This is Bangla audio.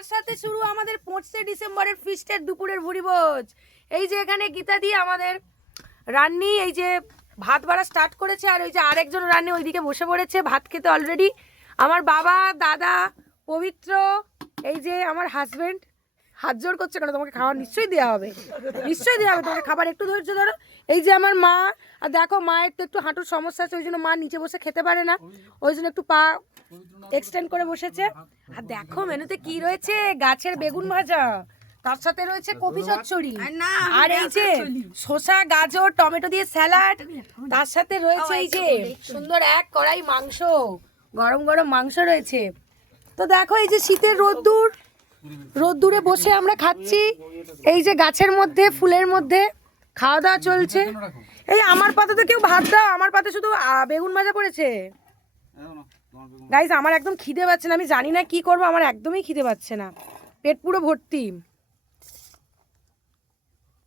তার সাথে শুরু আমাদের 25 ডিসেম্বরের ফিস্টের দুপুরের ভুরিভোজ। এই যে এখানে গীতা দি আমাদের রান্নি এই যে ভাত বাড়া স্টার্ট করেছে, আর ওই যে আরেকজন রান্নি ওইদিকে বসে পড়েছে ভাত খেতে অলরেডি। আমার বাবা, দাদা, পবিত্র, এই যে আমার হাজবেন্ড। হাত জোর করছে কেন? তোমাকে খাবার নিশ্চয়ই দেওয়া হবে, নিশ্চয়ই দেওয়া হবে তোমাকে খাবার, একটু ধৈর্য ধরো। এই যে আমার মা, আর দেখো মায়ের তো একটু হাঁটুর সমস্যা আছে, ওই জন্য মা নিচে বসে খেতে পারে না, ওই জন্য একটু পা এক্সটেন্ড করে বসেছে। আর দেখো মেনুতে কি রয়েছে, গাছের বেগুন ভাজা, তার সাথে রয়েছে কপি চচ্চড়ি, আর এই যে শসা, গাজর, টমেটো দিয়ে স্যালাড, তার সাথে রয়েছে এই যে সুন্দর এক কড়াই মাংস, গরম গরম মাংস রয়েছে। তো দেখো এই যে শীতের রোদ্দুরে বসে আমরা খাচ্ছি, এই যে গাছের মধ্যে ফুলের মধ্যে খাওয়া দাওয়া চলছে। এই আমার পাতে কেউ ভাত দাও, আমার পাতে শুধু বেগুন ভাজা পড়েছে। গাইস আমার একদম খিদে পাচ্ছে না, আমি জানি না কি করবো, আমার একদমই খিদে পাচ্ছে না, পেট পুরো ভর্তি।